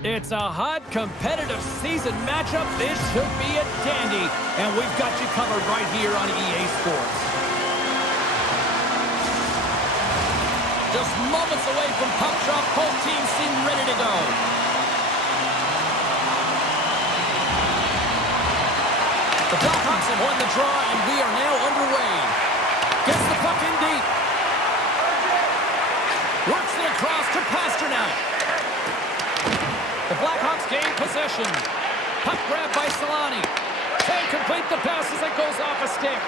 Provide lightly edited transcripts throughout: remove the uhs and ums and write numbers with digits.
It's a hot, competitive season matchup. This should be a dandy, and we've got you covered right here on EA Sports. Just moments away from puck drop, both teams seem ready to go. The Blackhawks have won the draw, and we are now underway. Gets the puck in deep. Works it across to Pasternak. The Blackhawks gain possession. Puck grab by Selanne. Can't complete the pass as it goes off a stick.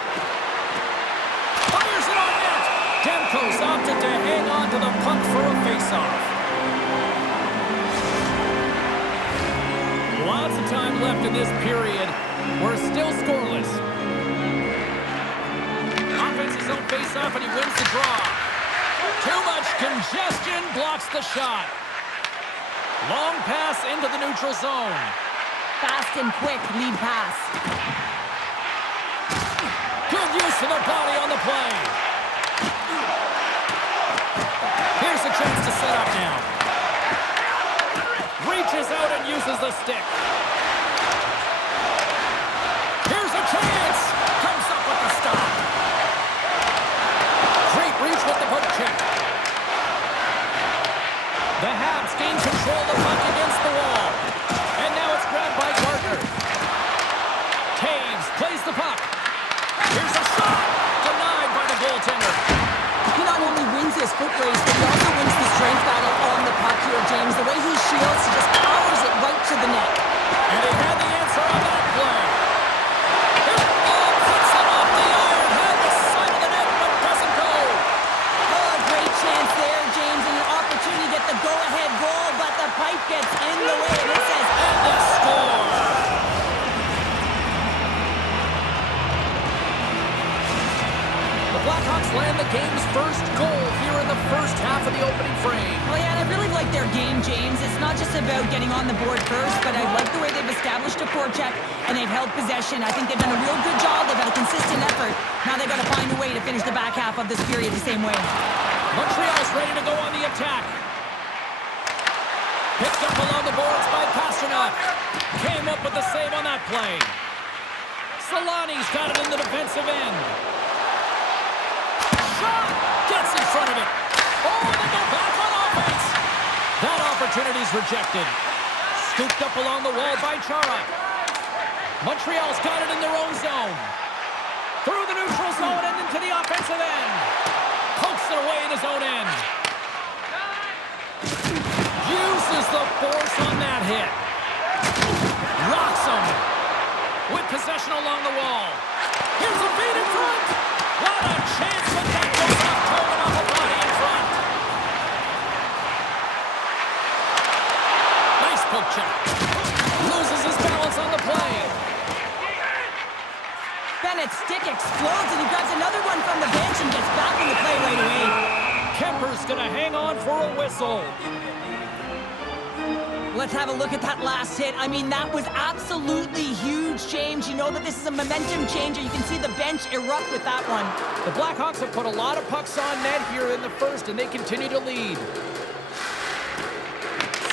Fires it on net. Demko's opted to hang on to the puck for a faceoff. Lots of time left in this period. We're still scoreless. Offense's own faceoff, and he wins the draw. Too much congestion blocks the shot. Long pass into the neutral zone. Fast and quick lead pass. Good use of the body on the play. Here's a chance to set up now. Reaches out and uses the stick. Here's a chance. Comes up with the stop. Great reach with the poke check. The Habs gain control of the puck against the wall. And now it's grabbed by Gardner. Taves plays the puck. Here's a shot. Denied by the goaltender. He not only wins his foot race, but he also wins the strength battle on the puck here, James. The way he shields, he just powers it right to the net. And he had the answer on that play. Puts it off the iron. Had the side of the net, but doesn't go. Oh, a great chance there, James, and an opportunity to get the go-ahead goal, but the pipe gets in the way, and it says, and the score. The Blackhawks land the game's first goal here in the first half of the opening frame. Oh yeah, and I really like their game, James. It's not just about getting on the board first, but I like the way they've established a forecheck and they've held possession. I think they've done a real good job. They've had a consistent effort. Now they've got to find a way to finish the back half of this period the same way. Montreal's ready to go on the attack. Picked up along the boards by Pasternak. Came up with the save on that play. Selanne's got it in the defensive end. Shot! Gets in front of it. Oh, they go back on offense. That opportunity's rejected. Scooped up along the wall by Chara. Montreal's got it in their own zone. Through the neutral zone and into the offensive end. Pokes it away in his own end. Uses the force on that hit. Rocks him. With possession along the wall. Here's a feed in front. What a chance, but that goes off Tobin on the body in front. Nice poke check. Loses his balance on the play. Bennett's stick explodes, and he grabs another one from the bench and gets back in the play right away. Kemper's going to hang on for a whistle. Let's have a look at that last hit. I mean, that was absolutely huge, James. You know that this is a momentum changer. You can see the bench erupt with that one. The Blackhawks have put a lot of pucks on net here in the first, and they continue to lead.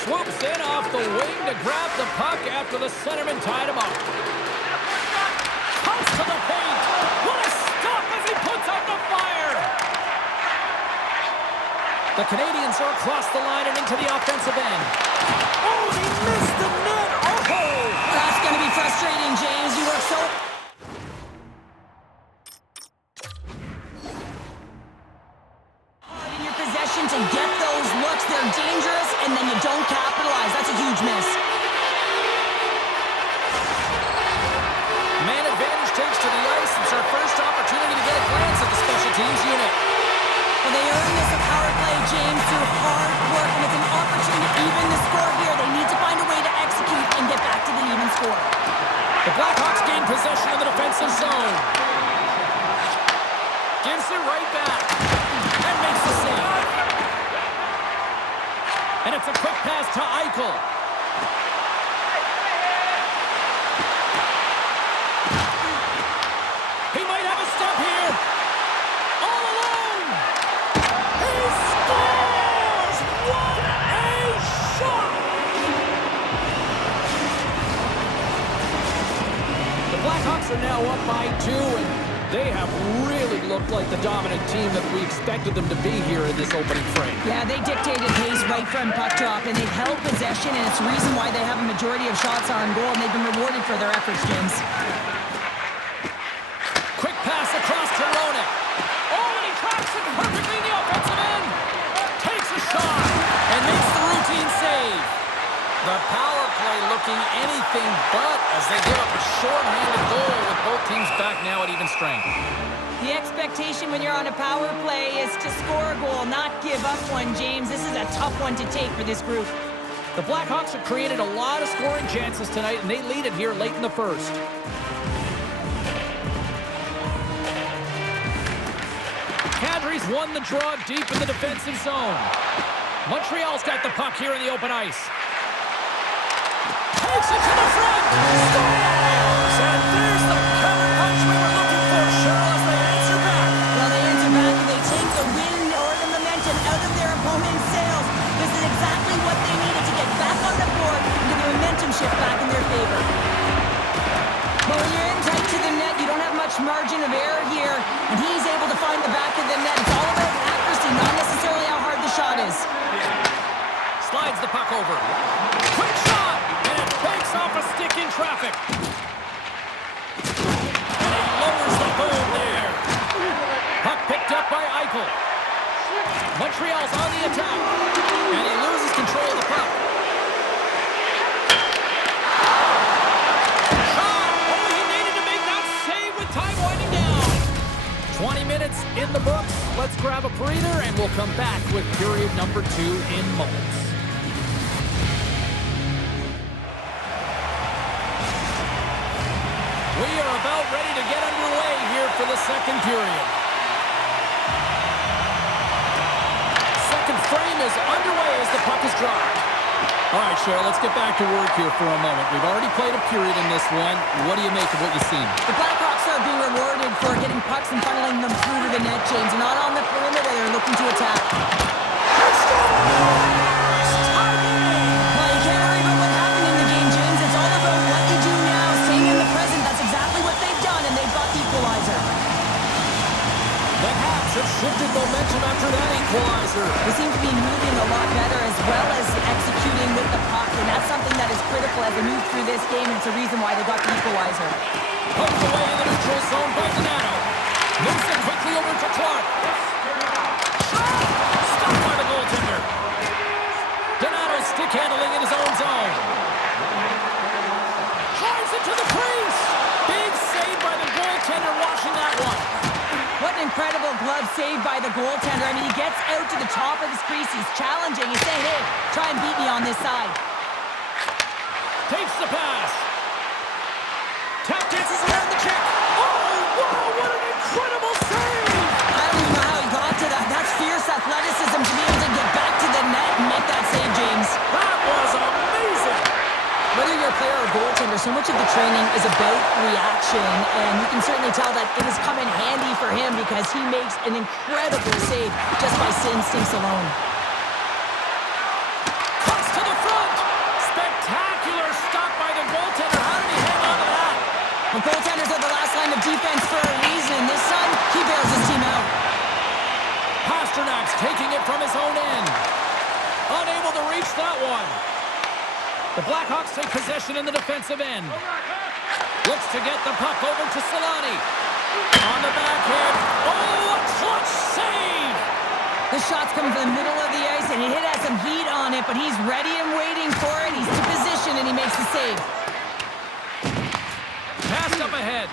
Swoops in off the wing to grab the puck after the centerman tied him up. Comes to the paint. What a stop as he puts out the fire. The Canadians are across the line and into the offensive end. Oh, he missed the net. Oh! That's going to be frustrating, James. You work so... in your possession to get those looks. They're dangerous, and then you don't capitalize. That's a huge miss. Man advantage takes to the ice. It's our first opportunity to get a glance at the special teams unit. Well, they earn this a power play, James, through hard work, and it's an opportunity to even the score here. They need to find a way to execute and get back to the even score. The Blackhawks gain possession of the defensive zone. Gives it right back. And makes the save. And it's a quick pass to Eichel. He might have a step here. All alone. He scores! What a shot! Blackhawks are now up by 2, and they have really looked like the dominant team that we expected them to be here in this opening frame. Yeah, they dictated pace right from puck drop, and they've held possession, and it's the reason why they have a majority of shots on goal, and they've been rewarded for their efforts, James. Quick pass across to Roenick. Oh, and he tracks it perfectly in the offensive end. Takes a shot and makes the routine save. The power play looking anything but as they give up a short-handed goal with both teams back now at even strength. The expectation when you're on a power play is to score a goal, not give up one, James. This is a tough one to take for this group. The Blackhawks have created a lot of scoring chances tonight, and they lead it here late in the first. Kadri's won the draw deep in the defensive zone. Montreal's got the puck here in the open ice. Takes it to the front. Scores! And there's the counter punch we were looking for, Cheryl, as they answer back. Well, they answer back and they take the wind or the momentum out of their opponent's sails. This is exactly what they needed to get back on the board and get the momentum shift back in their favor. But when you're in tight to the net, you don't have much margin of error here, and he's able to find the back of the net. It's all about accuracy, not necessarily how hard the shot is. Slides the puck over. Quick shot! And it takes off a stick in traffic. And he lowers the boom there. Puck picked up by Eichel. Montreal's on the attack. And he loses control of the puck. Shot! Oh, he needed to make that save with time winding down. 20 minutes in the books. Let's grab a breather, and we'll come back with period number 2 in moments. We are about ready to get underway here for the second period. Second frame is underway as the puck is dropped. All right, Cheryl, let's get back to work here for a moment. We've already played a period in this one. What do you make of what you've seen? The Blackhawks are being rewarded for getting pucks and funneling them through to the net, James. They're not on the perimeter. They're looking to attack. Well, you can't worry about what happened in the game, James. It's all about what you do now, staying in the present. That's exactly what they've done, and they've got the equalizer. The Hats have shifted momentum after that equalizer. They seem to be moving a lot better as well as executing with the puck, and that's something that is critical as they move through this game, and it's a reason why they got the equalizer. Poked away in the neutral zone by Donato. Moves it quickly over to Clark. Shot! Stopped by the goaltender. Donato stick handling in his own zone. Drives it to the crease. Big save by the goaltender watching that one. What an incredible glove save by the goaltender. I mean, he gets out to the top of his crease. He's challenging. He's saying, hey, try and beat me on this side. Takes the pass. Tap dances around the check. Oh, wow, what an incredible save. I don't even know how he got to that. That's fierce athleticism to be able to get back to the net and make that save, James. That was amazing. Whether you're a player or goaltender, so much of the training is about reaction, and you can certainly tell that it has come in handy for him because he makes an incredible save just by instincts alone. Cuts to the front. Spectacular stop by the goaltender. How did he hang on to that? Well, goaltenders are the last line of defense for a reason. This time, he bails his team out. Pasternak's taking it from his own end. Unable to reach that one. The Blackhawks take possession in the defensive end. Looks to get the puck over to Selanne. On the backhand. Oh, a clutch save! The shot's coming from the middle of the ice, and he has some heat on it, but he's ready and waiting for it. He's to position, and he makes the save. Passed up ahead.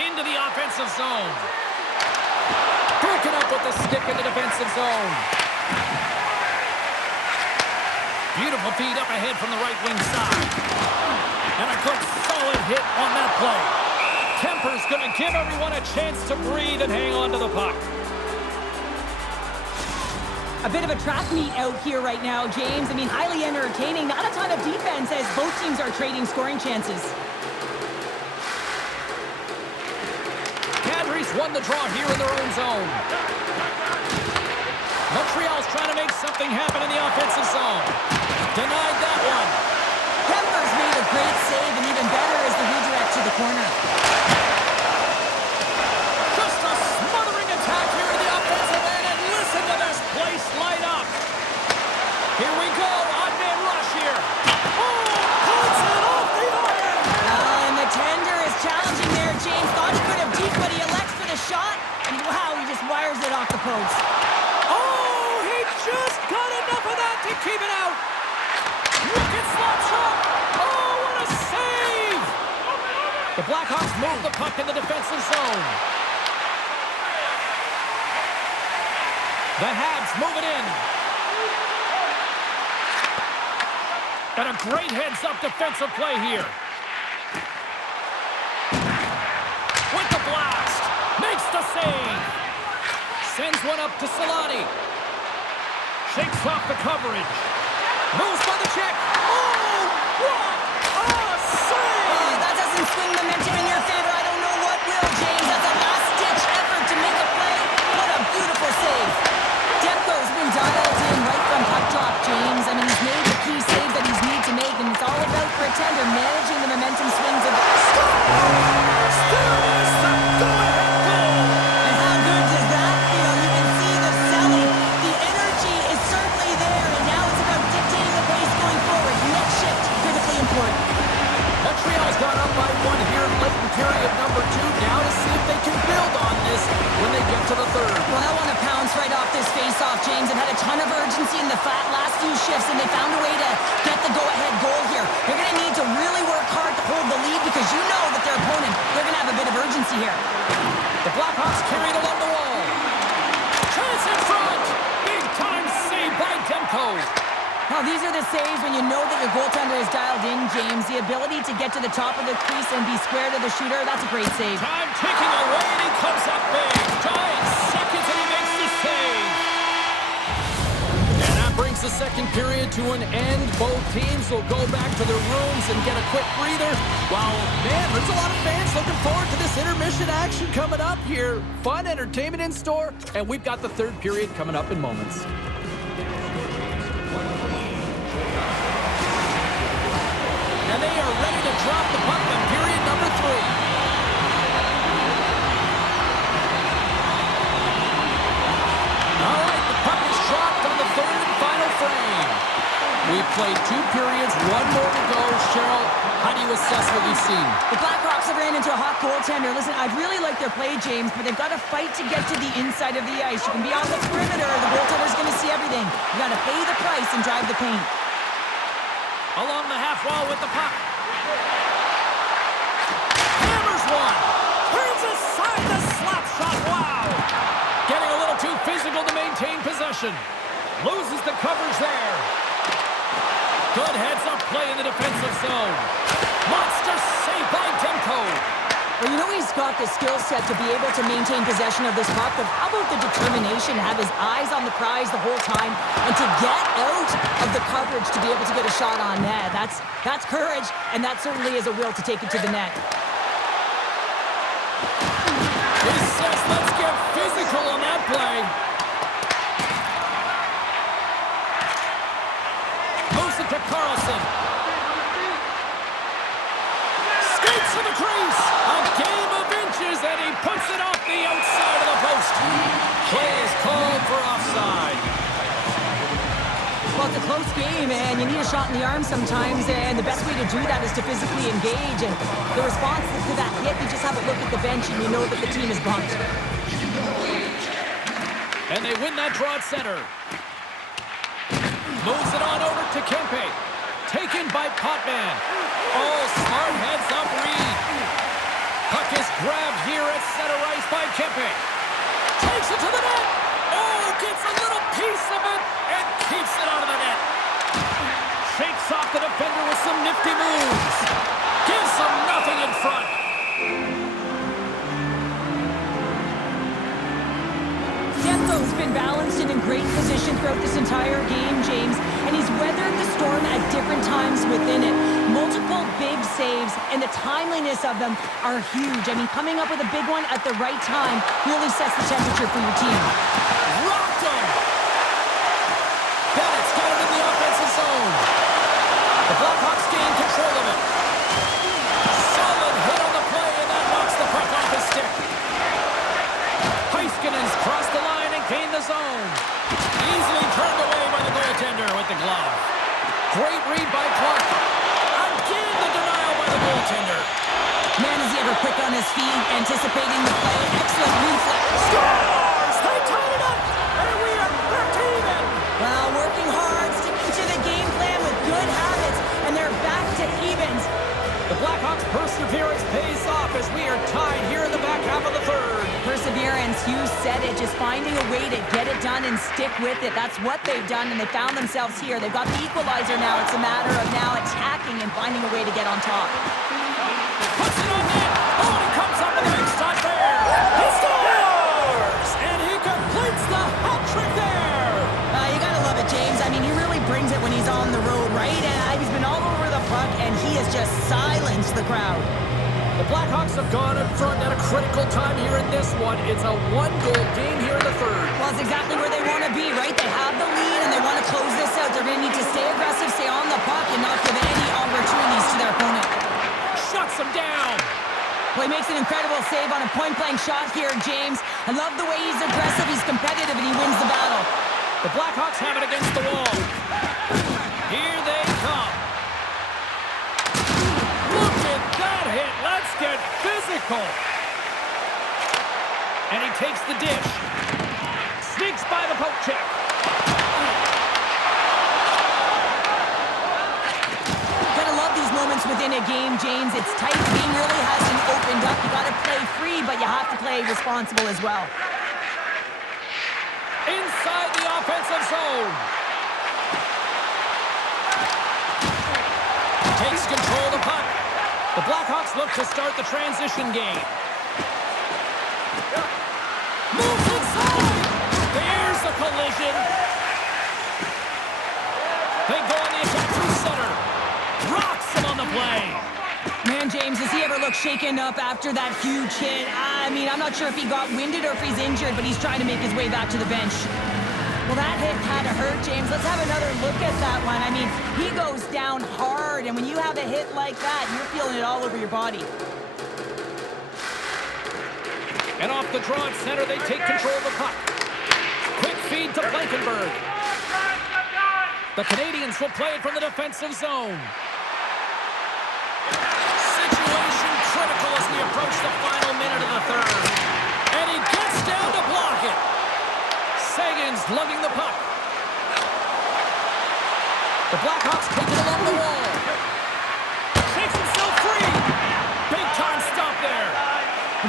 Into the offensive zone. Broken up with the stick in the defensive zone. Beautiful feed up ahead from the right wing side. And a good solid hit on that play. Kemper's going to give everyone a chance to breathe and hang on to the puck. A bit of a track meet out here right now, James. I mean, highly entertaining. Not a ton of defense as both teams are trading scoring chances. Kadri's won the draw here in their own zone. Montreal's trying to make something happen in the offensive zone. Denied that one. Kemper's made a great save, and even better is the redirect to the corner. Just a smothering attack here in the offensive end, and listen to this place light up. Here we go, odd-man rush here. Oh, puts it off the iron. And the tender is challenging there. James thought he could have deep, but he elects for the shot. And wow, he just wires it off the post. Oh, he just got enough of that to keep it out. Wicked slap shot. Oh, what a save. The Blackhawks move the puck in the defensive zone. The Habs move it in. And a great heads-up defensive play here. With the blast. Makes the save. Sends one up to Selanne. Shakes off the coverage. Moves by the check. Oh, what a save! That doesn't swing momentum in your favor. I don't know what will, James. That's a last-ditch effort to make a play. What a beautiful save. Demko's been dialed in right from puck drop, James. I mean, he's made the key save that he's need to make, and it's all about for a tender managing the momentum swings of the Still is the go-ahead goal. And how good does that feel? You can see the selling. The energy is certainly there, and now it's about dictating the pace going forward. Next shift, critically important. Montreal's gone up by one here late in period number 2. Now to see if they can build on this when they get to the third. Well, I want to pounce right off this face-off, James. They've had a ton of urgency in the last few shifts, and they found a way to get the go-ahead goal here. They're going to need to really work hard to hold the lead because you know that their opponent, they're going to have a bit of urgency here. The Blackhawks carry it along the wall. Chance in front. Big-time save by Demko. Now, these are the saves when you know that your goaltender is dialed in, James. The ability to get to the top of the crease and be square to the shooter, that's a great save. Time ticking away, and he comes up big. Giant seconds, and he makes the save. And that brings the second period to an end. Both teams will go back to their rooms and get a quick breather. Wow, man, there's a lot of fans looking forward to this intermission action coming up here. Fun entertainment in store, and we've got the third period coming up in moments. And they are ready to drop the puck in period number 3. All right, the puck is dropped on the third and final frame. We've played 2 periods, 1 more to go. Cheryl, how do you assess what you've seen? The Blackhawks have ran into a hot goaltender. Listen, I really like their play, James, but they've got to fight to get to the inside of the ice. You can be on the perimeter. The goaltender's going to see everything. You got to pay the price and drive the paint. Along the half wall with the puck. Hammers one. Turns aside the slap shot. Wow. Getting a little too physical to maintain possession. Loses the coverage there. Good heads-up play in the defensive zone. Monster save by Demko. Well, you know he's got the skill set to be able to maintain possession of this puck, but how about the determination to have his eyes on the prize the whole time and to get out of the coverage to be able to get a shot on net? That's courage, and that certainly is a will to take it to the net. He says, let's get physical on that play. Moves it to Carlson. Skates to the crease. A game of inches, and he puts it off the outside of the post. Play is called for offside. Well, it's a close game, and you need a shot in the arm sometimes, and the best way to do that is to physically engage. And the response to that hit, you just have a look at the bench, and you know that the team is bumped. And they win that draw at center. Moves it on over to Kempe. Taken by Potvin. Oh, smart heads-up read. Puck is grabbed here at center ice by Kempe. Takes it to the net. Oh, gets a little piece of it and keeps it out of the net. Shakes off the defender with some nifty moves. Gives him nothing in front. Demko's been balanced and in great position throughout this entire game, James, and he's weathered the storm at different times within it. Multiple big saves, and the timeliness of them are huge. I mean, coming up with a big one at the right time really sets the temperature for your team. Rocked him! Bennett's got it in the offensive zone. The Blackhawks gain control of it. Solid hit on the zone. Easily turned away by the goaltender with the glove. Great read by Clark. Again, the denial by the goaltender. Man, is he ever quick on his feet, anticipating the play. Excellent reflex. Scores! They tied it up, and we are back to even. Well, working hard, sticking to the game plan with good habits, and they're back to evens. The Blackhawks' perseverance pays off as we are tied here in the back half of the third. Perseverance, you said it, just finding a way to get it done and stick with it. That's what they've done, and they found themselves here. They've got the equalizer now. It's a matter of now attacking and finding a way to get on top. Puts it on net. Oh, and he comes up with a big shot there. He scores! And he completes the hat trick there. You gotta love it, James. I mean, he really brings it when he's on the road, right? And he's been all over the puck, and he has just silenced the crowd. The Blackhawks have gone in front at a critical time here in this one. It's a one-goal game here in the third. Well, it's exactly where they want to be, right? They have the lead, and they want to close this out. They're going to need to stay aggressive, stay on the puck, and not give any opportunities to their opponent. Shuts him down. Well, he makes an incredible save on a point-blank shot here, James. I love the way he's aggressive, he's competitive, and he wins the battle. The Blackhawks have it against the wall. Here they come. Look at that hit. Let's get physical. And he takes the dish. Sneaks by the poke check. Gotta love these moments within a game, James. It's tight. The game really hasn't opened up. You gotta play free, but you have to play responsible as well. Inside the offensive zone. Takes control of the puck. The Blackhawks look to start the transition game. Moves inside. There's a collision. They go on the attack through center. Rocks him on the play. Man, James, does he ever look shaken up after that huge hit? I mean, I'm not sure if he got winded or if he's injured, but he's trying to make his way back to the bench. Well, that hit had to hurt, James. Let's have another look at that one. I mean, he goes down hard, and when you have a hit like that, you're feeling it all over your body. And off the draw at center, they take control of the puck. Quick feed to Blankenberg. The Canadians will play it from the defensive zone. Situation critical as we approach the final minute of the third. And he gets down to block it. Sagan's lugging the puck. The Blackhawks take it along the wall. Takes himself free. Big time stop there.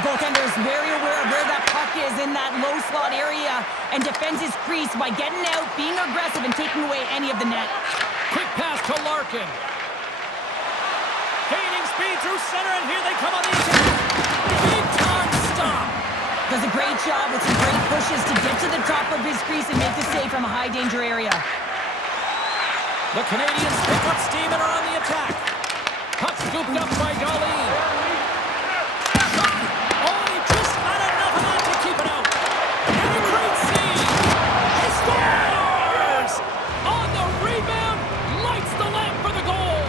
The goaltender is very aware of where that puck is in that low slot area and defends his crease by getting out, being aggressive, and taking away any of the net. Quick pass to Larkin. Gaining speed through center, and here they come on the attack. Big time stop. Does a great job with some great pushes to get to the top of his crease and make the save from a high danger area. The Canadians pick up steam and are on the attack. Puck scooped up by Darlene. Shot. Oh, he just not enough of that to keep it out. And a great save. He scores! On the rebound, lights the lamp for the goal.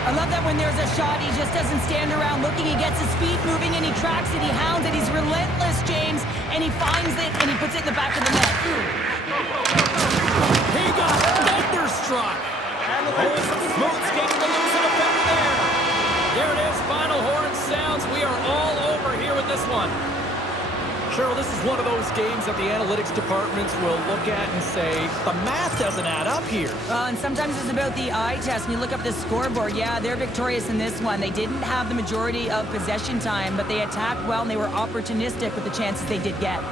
I love that when there's a shot, he just doesn't stand around looking. He gets his feet moving, and he tracks it, he hounds it. He's relentless, James, and he finds it, and he puts it in the back of the net. He got thunderstruck. Oh, it's a smooth skate to lose a defender there. There it is, final horn sounds. We are all over here with this one. Cheryl, this is one of those games that the analytics departments will look at and say, the math doesn't add up here. And sometimes it's about the eye test. When you look up the scoreboard, yeah, they're victorious in this one. They didn't have the majority of possession time, but they attacked well, and they were opportunistic with the chances they did get.